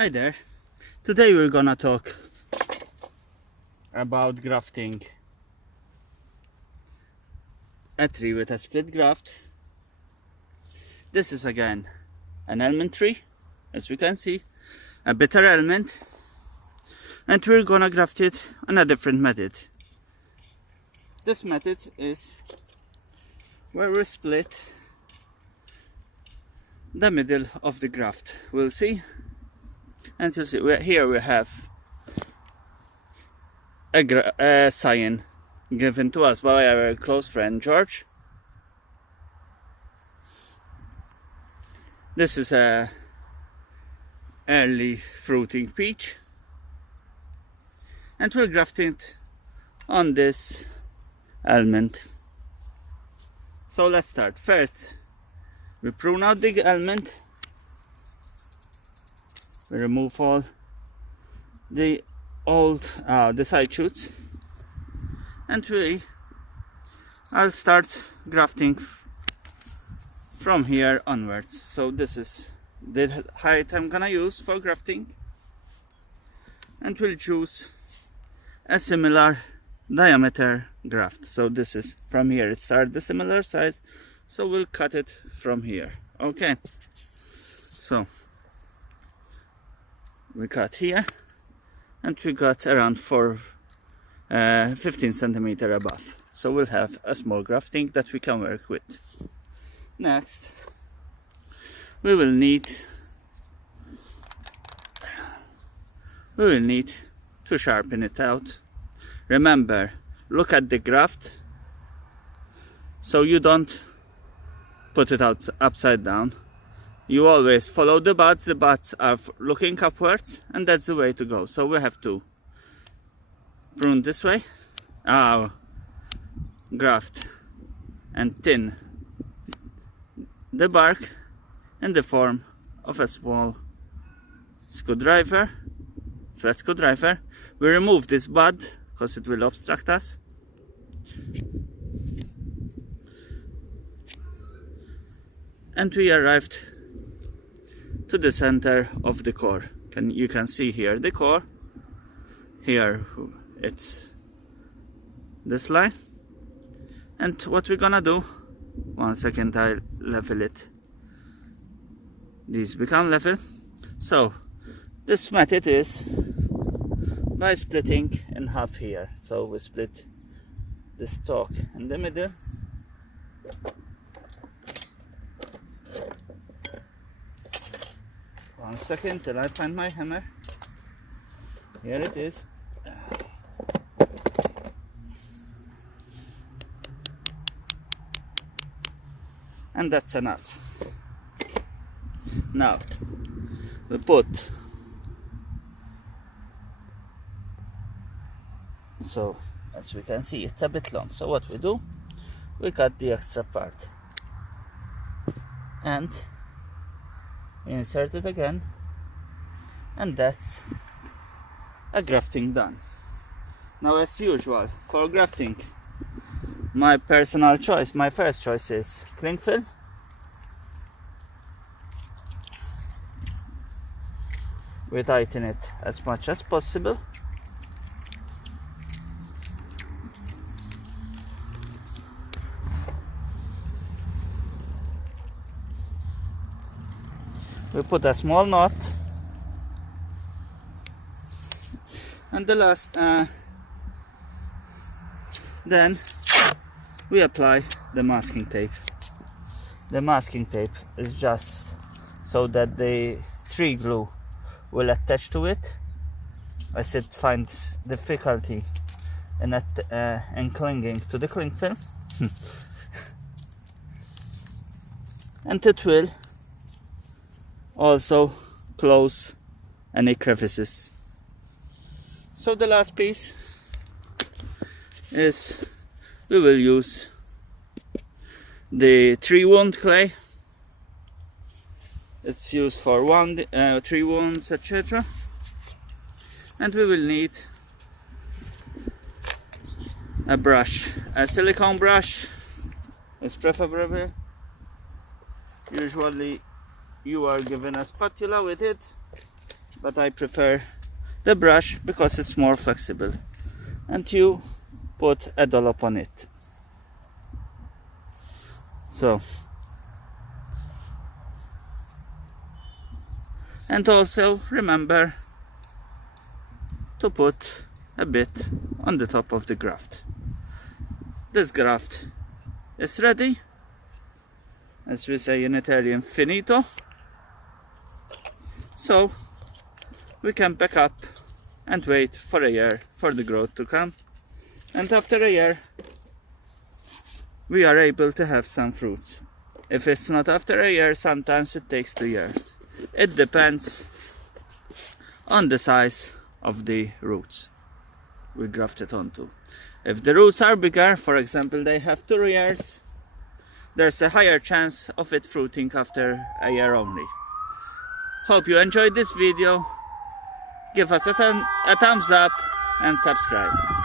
Hi there. Today we're gonna talk about grafting a tree with a split graft. This is again an almond tree, as we can see, a bitter almond, and we're gonna graft it on a different method. This method is where we split the middle of the graft. We'll see. And you'll see, here we have a sign given to us by our close friend George. This is a early fruiting peach, and we'll graft it on this almond. So let's start. First, we prune out the almond. We remove all the old the side shoots, and I'll start grafting from here onwards. So this is the height I'm gonna use for grafting, and we'll choose a similar diameter graft. So this is from here, it starts the similar size, so we'll cut it from here. Okay, so we cut here, and we got around 15 centimeter above, so we'll have a small grafting that we can work with. Next, we will need to sharpen it out. Remember, look at the graft so you don't put it out upside down. You always follow the buds. The buds are looking upwards, and that's the way to go. So we have to prune this way, graft, and thin the bark in the form of a small screwdriver, flat screwdriver. We remove this bud because it will obstruct us. And we arrived to the center of the core. You can see here the core. Here it's this line. And what we're gonna do, 1 second, I'll level it. These become level. So this method is by splitting in half here. So we split the stalk in the middle. One second till I find my hammer. Here it is. And that's enough. Now we put, so as we can see, it's a bit long. So what we do, we cut the extra part and insert it again, and that's a grafting done. Now, as usual for grafting, my personal choice, my first choice is cling film. We tighten it as much as possible. We put a small knot, and the last, then we apply the masking tape. The masking tape is just so that the tree glue will attach to it, as it finds difficulty in clinging to the cling film, and it will also close any crevices. So the last piece is we will use the tree wound clay. It's used for tree wounds, etc. And we will need a brush. A silicone brush is preferable. Usually you are given a spatula with it, but I prefer the brush because it's more flexible, and you put a dollop on it. So, and also remember to put a bit on the top of the graft. This graft is ready, as we say in Italian, finito. So we can pack up and wait for a year for the growth to come, and after a year we are able to have some fruits. If it's not after a year, sometimes it takes 2 years. It depends on the size of the roots we grafted onto. If the roots are bigger, for example they have 2 years, there's a higher chance of it fruiting after a year only. Hope you enjoyed this video. Give us a thumbs up and subscribe.